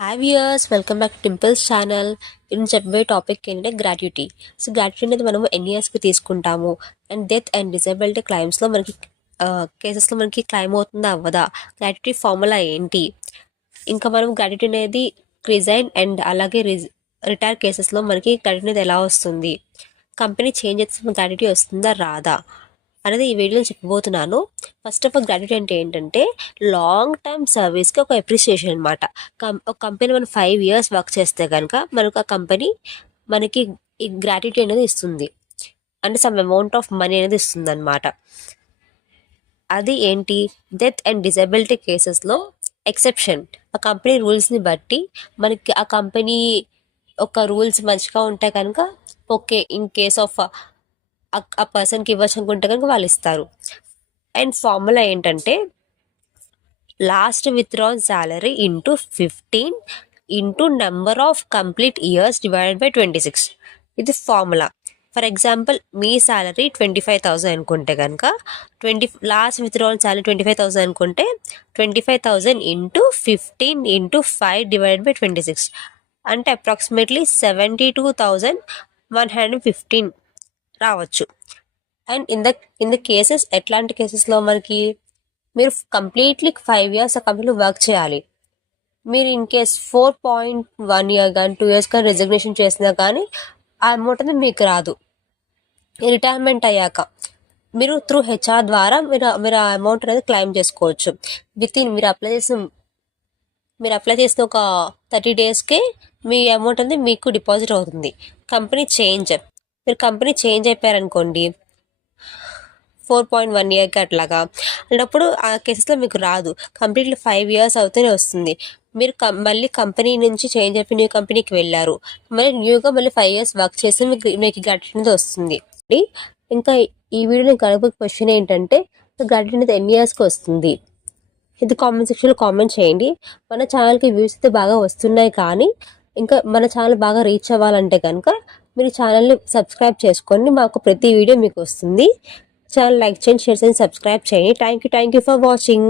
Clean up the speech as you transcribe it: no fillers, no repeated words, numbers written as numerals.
Hi viewers, welcome back to dimples channel. నేను చెప్పే topic ఏంటంటే గ్రాట్యుటీ. సో గ్రాట్యుటీ అనేది మనము ఎన్ని ఇయర్స్కి తీసుకుంటాము, అండ్ డెత్ అండ్ డిజబిలిటీ క్లైమ్స్లో మనకి కేసెస్లో మనకి క్లైమ్ అవుతుందా అవ్వదా, గ్రాట్యుటీ ఫార్ములా ఏంటి, ఇంకా మనం గ్రాట్యుటీ అనేది రిజైన్ అండ్ అలాగే రిటైర్ కేసెస్లో మనకి గ్రాట్యుటీ అనేది ఎలా వస్తుంది, కంపెనీ చేంజ్ చేస్తే గ్రాట్యుటీ వస్తుందా రాదా అనేది ఈ వీడియోలో చెప్పబోతున్నాను. ఫస్ట్ ఆఫ్ ఆల్ గ్రాట్యుటీ అంటే ఏంటంటే లాంగ్ టర్మ్ సర్వీస్కి ఒక అప్రిసియేషన్ అనమాట. ఒక కంపెనీ మనం 5 years వర్క్ చేస్తే కనుక మనకు ఆ కంపెనీ మనకి ఈ గ్రాట్యుటీ అనేది ఇస్తుంది, అంటే సమ్ అమౌంట్ ఆఫ్ మనీ అనేది ఇస్తుంది అనమాట. అది ఏంటి, డెత్ అండ్ డిజబిలిటీ కేసెస్లో ఎక్సెప్షన్. ఆ కంపెనీ రూల్స్ని బట్టి మనకి ఆ కంపెనీ ఒక రూల్స్ మంచిగా ఉంటే కనుక ఓకే, ఇన్ కేస్ ఆఫ్ ఆ పర్సన్కి ఇవ్వచ్చు అనుకుంటే కనుక వాళ్ళు ఇస్తారు. అండ్ ఫార్ములా ఏంటంటే last withdrawn salary into 15 into number of complete years divided by 26. ఇది formula. For example me salary 25,000 అనుకుంటే కనుక లాస్ట్ విత్డ్రాన్ శాలరీ 25,000 అనుకుంటే 25,000 ఇంటూ 15 ఇంటూ 5 డివైడెడ్ బై 26, అంటే అప్రాక్సిమేట్లీ 72,115 రావచ్చు. అండ్ ఇన్ ద కేసెస్, ఎట్లాంటి కేసెస్లో మనకి మీరు కంప్లీట్లీ 5 years ఆ కంపెనీలో వర్క్ చేయాలి. మీరు ఇన్ కేస్ 4.1 year కానీ 2 years కానీ రిజిగ్నేషన్ చేసినా కానీ ఆ అమౌంట్ అనేది మీకు రాదు. రిటైర్మెంట్ అయ్యాక మీరు త్రూ హెచ్ఆర్ ద్వారా మీరు ఆ అమౌంట్ అనేది క్లెయిమ్ చేసుకోవచ్చు. మీరు అప్లై చేసిన ఒక 30 daysకే మీ అమౌంట్ అనేది మీకు డిపాజిట్ అవుతుంది. మీరు కంపెనీ చేంజ్ అయిపోయారనుకోండి 4.1 yearకి అట్లాగా, అన్నప్పుడు ఆ కేసెస్లో మీకు రాదు. కంప్లీట్లీ 5 years అవుతూనే వస్తుంది. మీరు మళ్ళీ కంపెనీ నుంచి చేంజ్ అయిపోయి న్యూ కంపెనీకి వెళ్ళారు, మళ్ళీ న్యూగా మళ్ళీ 5 years వర్క్ చేస్తే మీకు గ్రాట్యుటీ అనేది వస్తుంది. ఇంకా ఈ వీడియోలో కనుక క్వశ్చన్ ఏంటంటే గ్రాట్యుటీ అనేది ఎన్ని ఇయర్స్కి వస్తుంది, ఇది కామెంట్ సెక్షన్లో కామెంట్ చేయండి. మన ఛానల్కి వ్యూస్ అయితే బాగా వస్తున్నాయి, కానీ ఇంకా మన ఛానల్ బాగా రీచ్ అవ్వాలంటే కనుక మీరు ఛానల్ని సబ్స్క్రైబ్ చేసుకోండి. మాకు ప్రతి వీడియో మీకు వస్తుంది. ఛానల్ లైక్ చేయండి, షేర్ చేయండి, సబ్స్క్రైబ్ చేయండి. Thank you for watching.